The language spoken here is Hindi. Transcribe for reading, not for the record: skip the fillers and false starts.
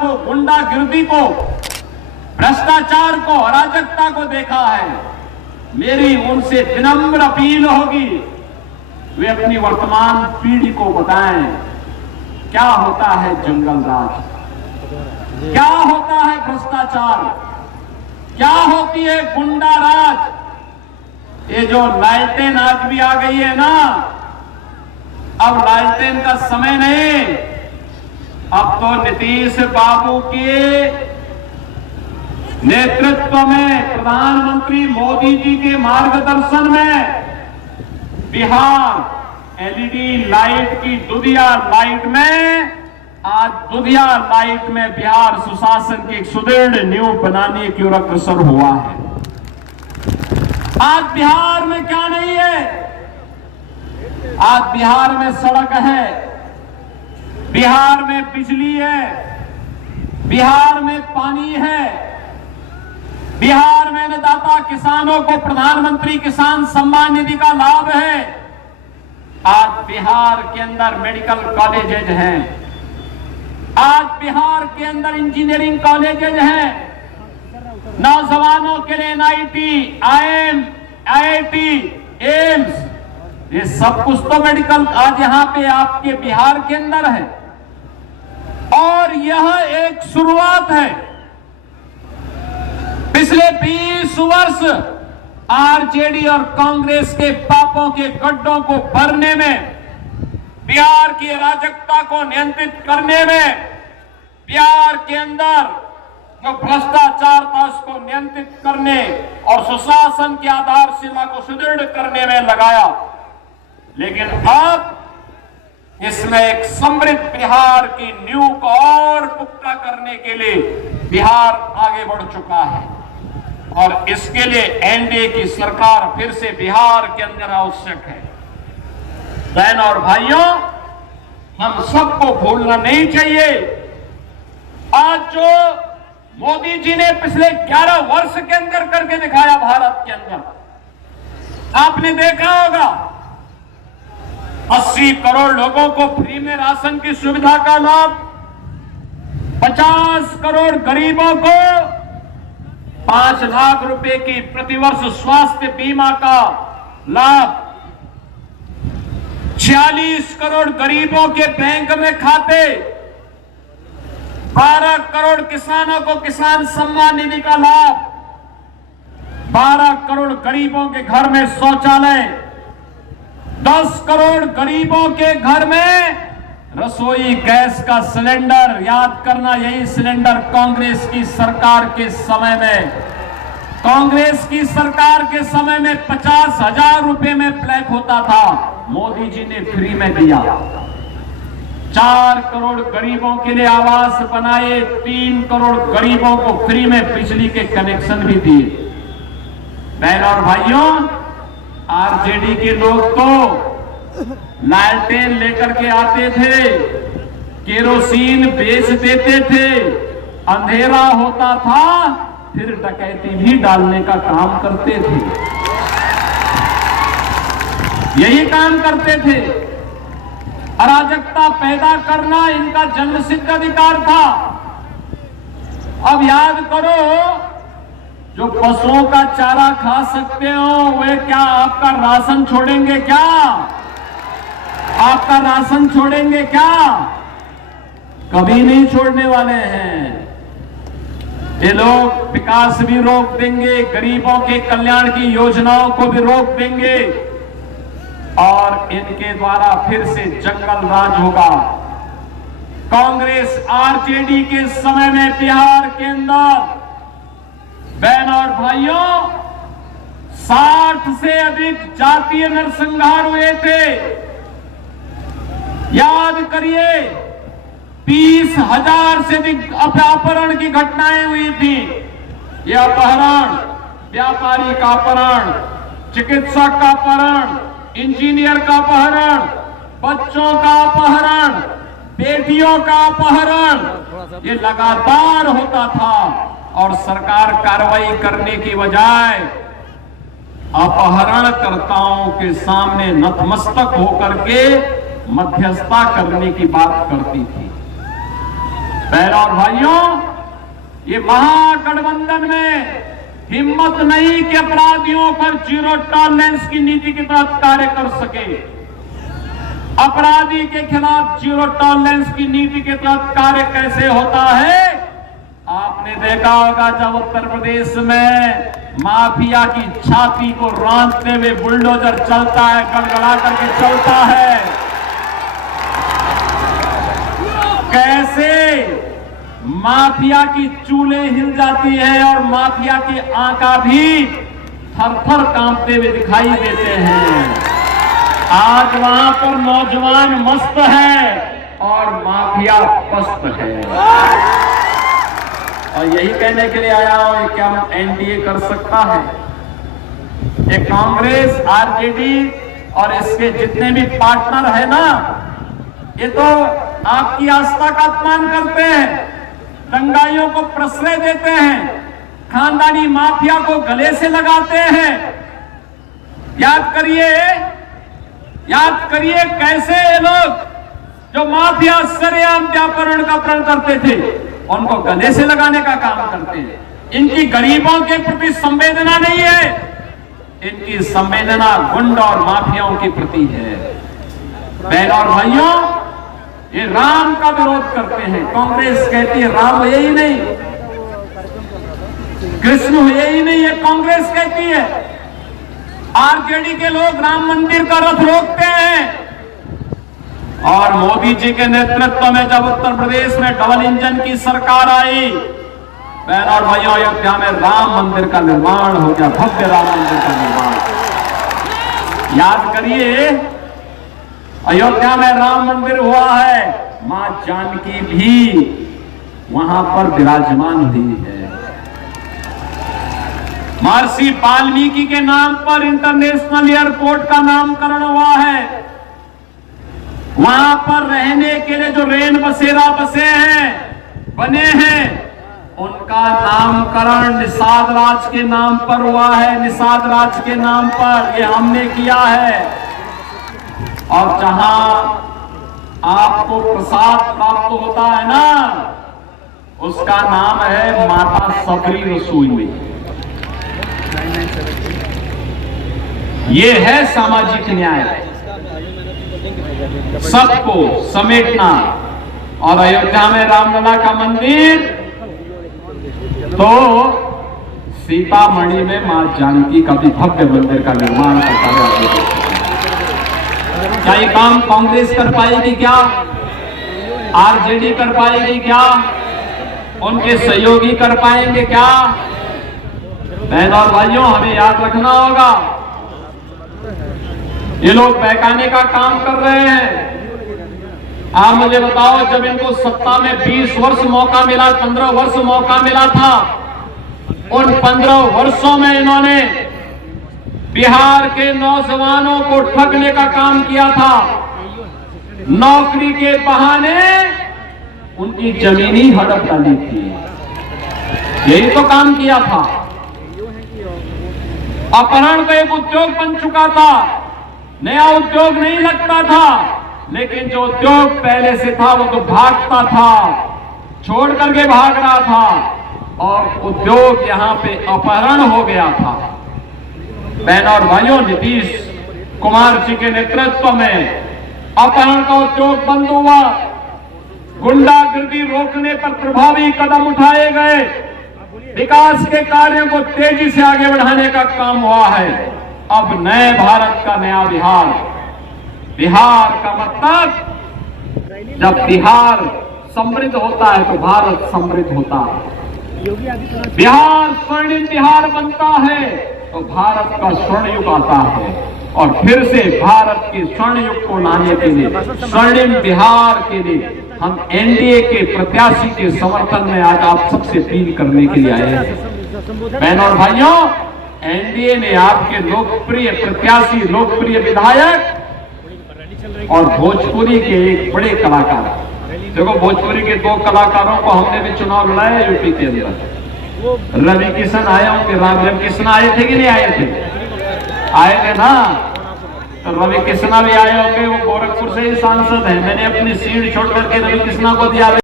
को, गुंडागिर्दी को, भ्रष्टाचार को, अराजकता को देखा है। मेरी उनसे विनम्र अपील होगी, वे अपनी वर्तमान पीढ़ी को बताएं क्या होता है जंगल राज, क्या होता है भ्रष्टाचार, क्या होती है गुंडा राज। ये जो लालटेन आज भी आ गई है ना, अब लालटेन का समय नहीं, अब तो नीतीश बाबू के नेतृत्व में, प्रधानमंत्री मोदी जी के मार्गदर्शन में बिहार एलईडी लाइट की दुधिया लाइट में, आज दुधिया लाइट में बिहार सुशासन की एक सुदृढ़ नींव बनाने की ओर अग्रसर हुआ है। आज बिहार में क्या नहीं है? आज बिहार में सड़क है, बिहार में बिजली है, बिहार में पानी है, बिहार में अन्नदाता किसानों को प्रधानमंत्री किसान सम्मान निधि का लाभ है। आज बिहार के अंदर मेडिकल कॉलेजेज हैं, आज बिहार के अंदर इंजीनियरिंग कॉलेजेज हैं, नौजवानों के लिए एनआईटी, आईआईटी, एम्स, ये सब कुछ तो मेडिकल आज यहां पे आपके बिहार के अंदर है। और यह एक शुरुआत है। पिछले 20 वर्ष आरजेडी और कांग्रेस के पापों के गड्ढों को भरने में, बिहार की अराजकता को नियंत्रित करने में, बिहार के अंदर जो भ्रष्टाचार था उसको नियंत्रित करने और सुशासन की आधारशिला को सुदृढ़ करने में लगाया। लेकिन अब इसमें एक समृद्ध बिहार की नींव को और पुख्ता करने के लिए बिहार आगे बढ़ चुका है और इसके लिए एनडीए की सरकार फिर से बिहार के अंदर आवश्यक है। बहनों और भाइयों, हम सबको भूलना नहीं चाहिए, आज जो मोदी जी ने पिछले 11 वर्ष के अंदर करके दिखाया भारत के अंदर, आपने देखा होगा 80 करोड़ लोगों को फ्री में राशन की सुविधा का लाभ, 50 करोड़ गरीबों को 5 लाख रुपए की प्रतिवर्ष स्वास्थ्य बीमा का लाभ, 46 करोड़ गरीबों के बैंक में खाते, 12 करोड़ किसानों को किसान सम्मान निधि का लाभ, 12 करोड़ गरीबों के घर में शौचालय, 10 करोड़ गरीबों के घर में रसोई गैस का सिलेंडर। याद करना, यही सिलेंडर कांग्रेस की सरकार के समय में, कांग्रेस की सरकार के समय में 50,000 रुपए में ब्लैक होता था, मोदी जी ने फ्री में दिया। 4 करोड़ गरीबों के लिए आवास बनाए, 3 करोड़ गरीबों को फ्री में बिजली के कनेक्शन भी दिए। बहनों और भाइयों, आरजेडी के लोग तो लालटेन लेकर के आते थे, केरोसिन बेच देते थे, अंधेरा होता था फिर डकैती भी डालने का काम करते थे, यही काम करते थे। अराजकता पैदा करना इनका जन्मसिद्ध अधिकार था। अब याद करो, जो पशुओं का चारा खा सकते हो वे क्या आपका राशन छोड़ेंगे? क्या आपका राशन छोड़ेंगे? क्या कभी नहीं छोड़ने वाले हैं। ये लोग विकास भी रोक देंगे, गरीबों के कल्याण की योजनाओं को भी रोक देंगे और इनके द्वारा फिर से जंगल राज होगा। कांग्रेस आरजेडी के समय में बिहार के अंदर, बहनों और भाइयों, 60 से अधिक जातीय नरसंहार हुए थे। याद करिए, 20,000 से अधिक अपहरण की घटनाएं हुई थी। यह अपहरण, व्यापारी का अपहरण, चिकित्सक का अपहरण, इंजीनियर का अपहरण, बच्चों का अपहरण, बेटियों का अपहरण, ये लगातार होता था और सरकार कार्रवाई करने की बजाय अपहरणकर्ताओं के सामने नतमस्तक होकर के मध्यस्थता करने की बात करती थी। बहनों और भाइयों, ये महागठबंधन में हिम्मत नहीं कि अपराधियों पर जीरो टॉलरेंस की नीति के तहत कार्य कर सके। अपराधी के खिलाफ जीरो टॉलरेंस की नीति के तहत कार्य कैसे होता है? आपने देखा होगा जब उत्तर प्रदेश में माफिया की छाती को रौंदते हुए बुलडोजर चलता है, गड़गड़ा करके चलता है, कैसे माफिया की चूलें हिल जाती है और माफिया के आंका भी थर-थर कांपते हुए दिखाई देते हैं। आज वहां पर नौजवान मस्त है और माफिया पस्त है। और यही कहने के लिए आया हूं, क्या एनडीए कर सकता है? ये कांग्रेस, आरजेडी और इसके जितने भी पार्टनर है ना, ये तो आपकी आस्था का अपमान करते हैं, दंगाइयों को प्रश्रय देते हैं, खानदानी माफिया को गले से लगाते हैं। याद करिए कैसे ये लोग जो माफिया सरेआम व्यापारण का प्रण करते थे, उनको गले से लगाने का काम करते हैं। इनकी गरीबों के प्रति संवेदना नहीं है, इनकी संवेदना गुंड और माफियाओं के प्रति है। बहनों और भाइयों, ये राम का विरोध करते हैं। कांग्रेस कहती है राम हुए ही नहीं, कृष्ण हुए ही नहीं, ये कांग्रेस कहती है। आरजेडी के लोग राम मंदिर का रथ रोकते हैं। और मोदी जी के नेतृत्व में जब उत्तर प्रदेश में डबल इंजन की सरकार आई, बहनों और भाइयों, अयोध्या में राम मंदिर का निर्माण हो गया, भव्य राम मंदिर का निर्माण। याद करिए, अयोध्या में राम मंदिर हुआ है, मां जानकी भी वहां पर विराजमान हुई है। महर्षि वाल्मीकि के नाम पर इंटरनेशनल एयरपोर्ट का नामकरण हुआ है। वहां पर रहने के लिए जो रेन बसेरा बने हैं, उनका नामकरण निषाद राज के नाम पर हुआ है। निषाद राज के नाम पर ये हमने किया है। और जहां आपको प्रसाद प्राप्त होता है ना, उसका नाम है माता सबरी रसोई। ये है सामाजिक न्याय, सबको समेटना। और अयोध्या में रामलला का मंदिर तो सीतामढ़ी में मां जानकी का भी भव्य मंदिर का निर्माण करता है। क्या ये काम कांग्रेस कर पाएगी? क्या आरजेडी कर पाएगी? क्या उनके सहयोगी कर पाएंगे? क्या? बहनों और भाइयों, हमें याद रखना होगा, ये लोग बहकाने का काम कर रहे हैं। आप मुझे बताओ, जब इनको सत्ता में 20 वर्ष मौका मिला, 15 वर्ष मौका मिला था, उन 15 वर्षों में इन्होंने बिहार के नौजवानों को ठगने का काम किया था। नौकरी के बहाने उनकी जमीनी हड़प डाली थी, यही तो काम किया था। अपहरण का एक उद्योग बन चुका था, नया उद्योग नहीं लगता था, लेकिन जो उद्योग पहले से था वो तो भागता था, छोड़ करके भाग रहा था, और उद्योग यहां पे अपहरण हो गया था। बहनों और भाइयों, नीतीश कुमार जी के नेतृत्व में अपहरण का उद्योग बंद हुआ, गुंडागर्दी रोकने पर प्रभावी कदम उठाए गए, विकास के कार्यों को तेजी से आगे बढ़ाने का काम हुआ है। अब नए भारत का नया बिहार, बिहार का मतलब, जब बिहार समृद्ध होता है तो भारत समृद्ध होता है। बिहार स्वर्णिम बिहार बनता है तो भारत का स्वर्ण युग आता है। और फिर से भारत के स्वर्ण युग को लाने के लिए, स्वर्णिम बिहार के लिए, हम एनडीए के प्रत्याशी के समर्थन में आज आप सबसे अपील करने के लिए आए हैं। बहनों और भाइयों, एनडीए ने आपके लोकप्रिय प्रत्याशी, लोकप्रिय विधायक और भोजपुरी के एक बड़े कलाकार, देखो भोजपुरी के 2 कलाकारों को हमने भी चुनाव लड़ाया यूपी के अंदर। रवि किशन आए होंगे, राम किशन आए थे कि नहीं आए थे? आए थे ना। तो रवि कृष्णा भी आए होंगे, वो गोरखपुर से ही सांसद है। मैंने अपनी सीट छोड़ करके रवि कृष्णा को दिया।